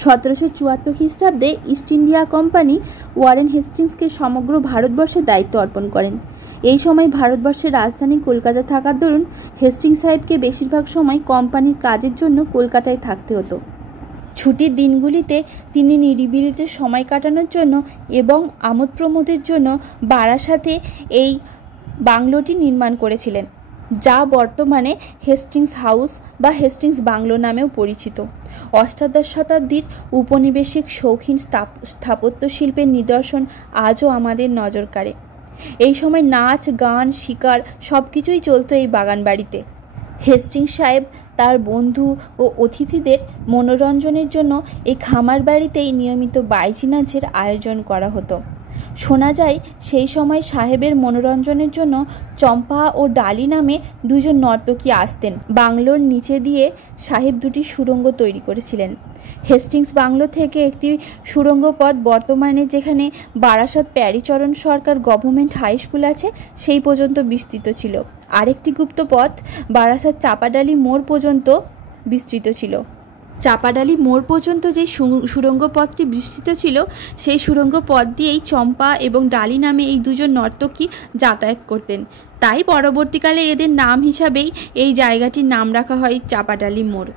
1774 খ্রিস্টাব্দে east India company Warren হেস্টিংসকে সমগ্র ভারতবর্ষের দায়িত্ব অর্পণ করেন। এই সময় ভারতবর্ষের রাজধানী কলকাতা থাকার দরুন হেস্টিংস সাহেবকে বেশিরভাগ সময় কোম্পানির কাজের জন্য কলকাতায় থাকতে হতো। ছুটির দিনগুলিতে তিনি নিরিবিলিতে সময় কাটানোর জন্য এবং আমোদ প্রমোদের জন্য বারাসাতে এই বাংলোটি নির্মাণ করেছিলেন, যা বর্তমানে হেস্টিংস হাউস বা হেস্টিংস বাংলো নামেও পরিচিত। অষ্টাদশ শতাব্দীর উপনিবেশিক শৌখিন স্থাপত্য শিল্পের নিদর্শন আজও আমাদের নজর কাড়ে। এই সময় নাচ, গান, শিকার সব কিছুই চলত এই বাগান বাড়িতে। হেস্টিংস সাহেব তার বন্ধু ও অতিথিদের মনোরঞ্জনের জন্য এই খামার বাড়িতেই নিয়মিত বাইজি নাচের আয়োজন করা হতো। শোনা যায় সেই সময় সাহেবের মনোরঞ্জনের জন্য চম্পা ও ডালি নামে দুজন নর্তকী আসতেন। বাংলোর নিচে দিয়ে সাহেব দুটি সুড়ঙ্গ তৈরি করেছিলেন। হেস্টিংস বাংলো থেকে একটি সুড়ঙ্গ পথ বর্তমানে যেখানে বারাসাত প্যারীচরণ সরকার গভর্নমেন্ট হাই স্কুল আছে সেই পর্যন্ত বিস্তৃত ছিল। আরেকটি গুপ্ত পথ বারাসাত চাপাডালি মোড় পর্যন্ত বিস্তৃত ছিল। চাপাডালি মোড় পর্যন্ত যে সুড়ঙ্গ পথটি বিস্তৃত ছিল সেই সুড়ঙ্গ পথ দিয়েই চম্পা এবং ডালি নামে এই দুজন নর্তকী যাতায়াত করতেন। তাই পরবর্তীকালে এদের নাম হিসাবেই এই জায়গাটির নাম রাখা হয় চাপাডালি মোড়।